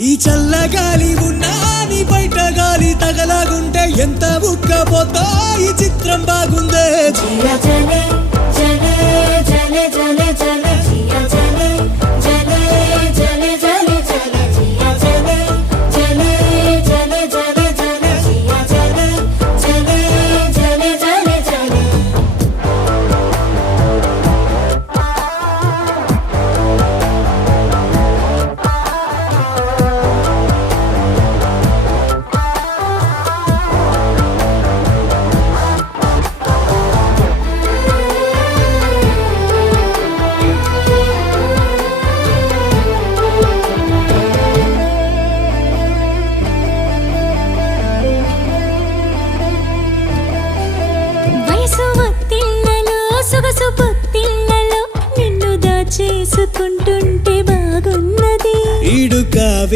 ఈ చల్లగాలి ఉన్నా నీ బయట గాలి తగలాగుంటే ఎంత ఉక్కపోతా ఈ చిత్రం బాగుందే. జలే జలే జలే జలే